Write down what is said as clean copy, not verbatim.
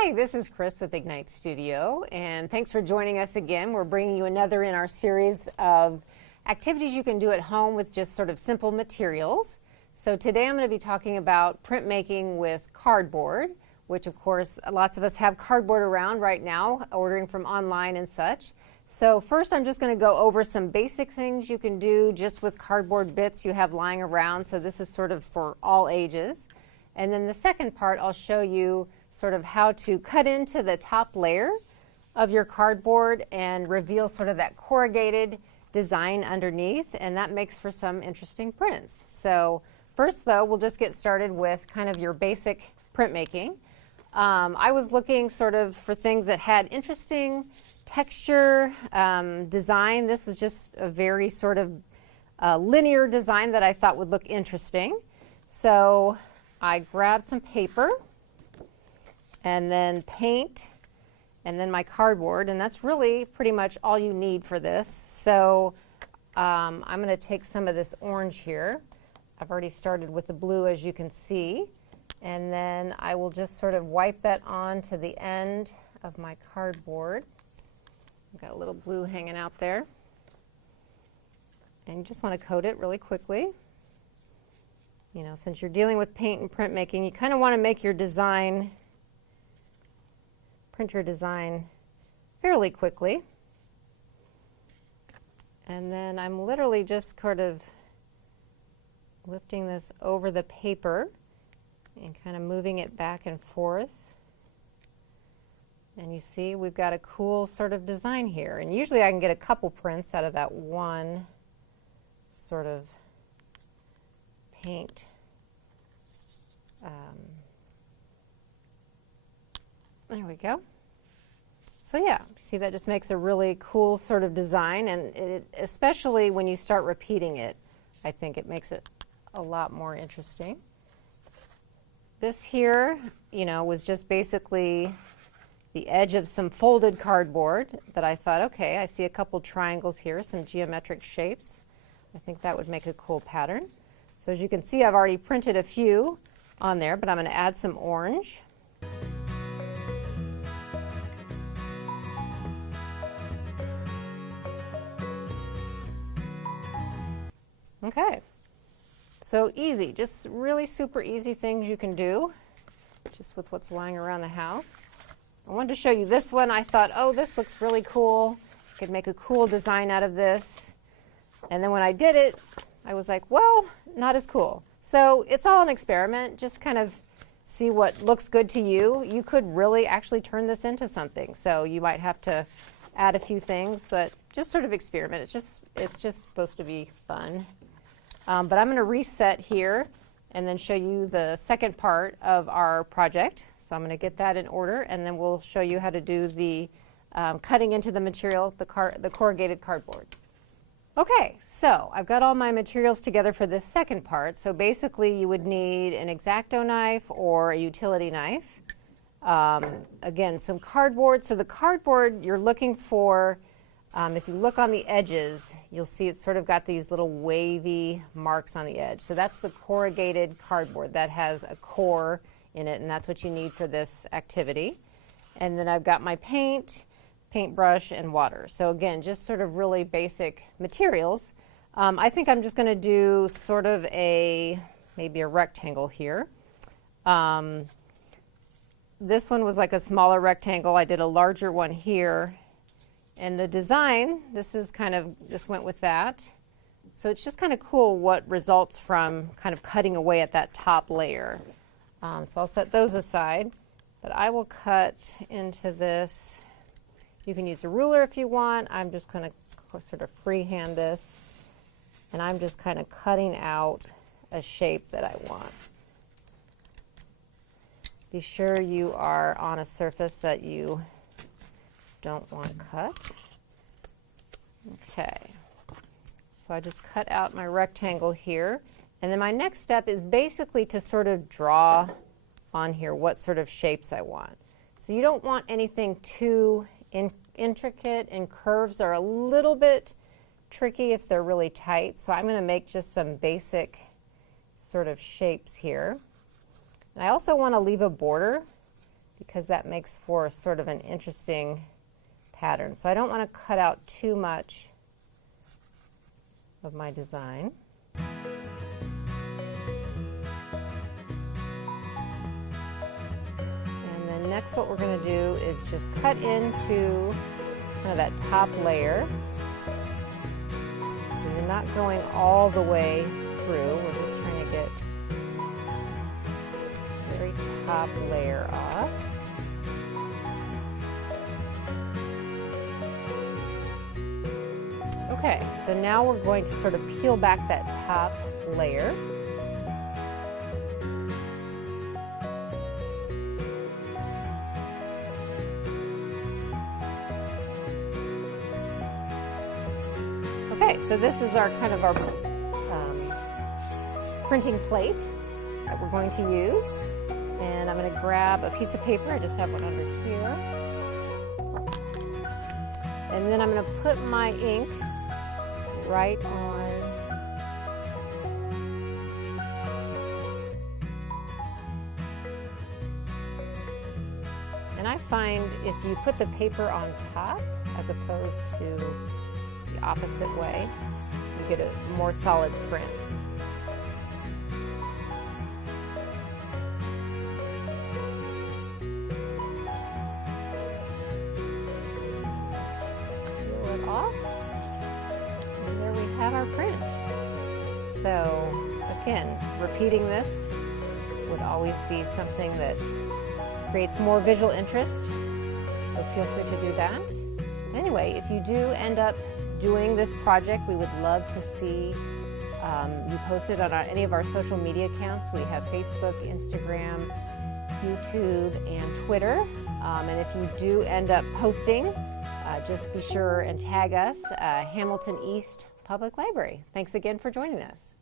Hi, this is Kris with Ignite Studio, and thanks for joining us again. We're bringing you another in our series of activities you can do at home with just sort of simple materials. So today I'm going to be talking about printmaking with cardboard, which of course lots of us have cardboard around right now, ordering from online and such. So first I'm just going to go over some basic things you can do just with cardboard bits you have lying around. So this is sort of for all ages. And then the second part I'll show you sort of how to cut into the top layer of your cardboard and reveal sort of that corrugated design underneath, and that makes for some interesting prints. So first though, we'll just get started with kind of your basic printmaking. I was looking sort of for things that had interesting texture, design. This was just a very sort of linear design that I thought would look interesting. So I grabbed some paper and then paint and then my cardboard, and that's really pretty much all you need for this. So I'm going to take some of this orange here. I've already started with the blue, as you can see, and then I will just sort of wipe that on to the end of my cardboard. I've got a little blue hanging out there, and you just want to coat it really quickly. You know, since you're dealing with paint and printmaking, you kind of want to make your design, print your design fairly quickly. And then I'm literally just sort of lifting this over the paper and kind of moving it back and forth. And you see we've got a cool sort of design here. And usually I can get a couple prints out of that one sort of paint. There we go. So yeah, see, that just makes a really cool sort of design, and especially when you start repeating it, I think it makes it a lot more interesting. This here, you know, was just basically the edge of some folded cardboard that I thought, okay, I see a couple triangles here, some geometric shapes. I think that would make a cool pattern. So as you can see, I've already printed a few on there, but I'm going to add some orange. Okay, so easy, just really super easy things you can do just with what's lying around the house. I wanted to show you this one. I thought, oh, this looks really cool. I could make a cool design out of this. And then when I did it, I was like, well, not as cool. So it's all an experiment. Just kind of see what looks good to you. You could really actually turn this into something. So you might have to add a few things, but just sort of experiment. It's just supposed to be fun. But I'm going to reset here and then show you the second part of our project. So I'm going to get that in order, and then we'll show you how to do the cutting into the material, the corrugated cardboard. Okay, so I've got all my materials together for this second part. So basically you would need an X-Acto knife or a utility knife. Again, some cardboard. So the cardboard you're looking for, if you look on the edges, you'll see it's sort of got these little wavy marks on the edge. So that's the corrugated cardboard that has a core in it, and that's what you need for this activity. And then I've got my paintbrush, and water. So again, just sort of really basic materials. I think I'm just going to do sort of maybe a rectangle here. This one was like a smaller rectangle. I did a larger one here. And the design, this went with that. So it's just kind of cool what results from kind of cutting away at that top layer. So I'll set those aside, but I will cut into this. You can use a ruler if you want. I'm just going to sort of freehand this, and I'm just kind of cutting out a shape that I want. Be sure you are on a surface that you don't want cut. Okay, so I just cut out my rectangle here, and then my next step is basically to sort of draw on here what sort of shapes I want. So you don't want anything too intricate, and curves are a little bit tricky if they're really tight. So I'm going to make just some basic sort of shapes here. And I also want to leave a border because that makes for sort of an interesting pattern. So I don't want to cut out too much of my design. And then next what we're going to do is just cut into kind of that top layer. So you're not going all the way through, we're just trying to get the very top layer off. Okay, so now we're going to sort of peel back that top layer. Okay, so this is our kind of our printing plate that we're going to use. And I'm going to grab a piece of paper. I just have one under here. And then I'm going to put my ink right on and I find if you put the paper on top as opposed to the opposite way, you get a more solid print. Peel it off. And there we have our print. So again, repeating this would always be something that creates more visual interest, so feel free to do that. Anyway, if you do end up doing this project, we would love to see you post it on any of our social media accounts. We have Facebook, Instagram, YouTube, and Twitter. And if you do end up posting, just be sure and tag us, Hamilton East Public Library. Thanks again for joining us.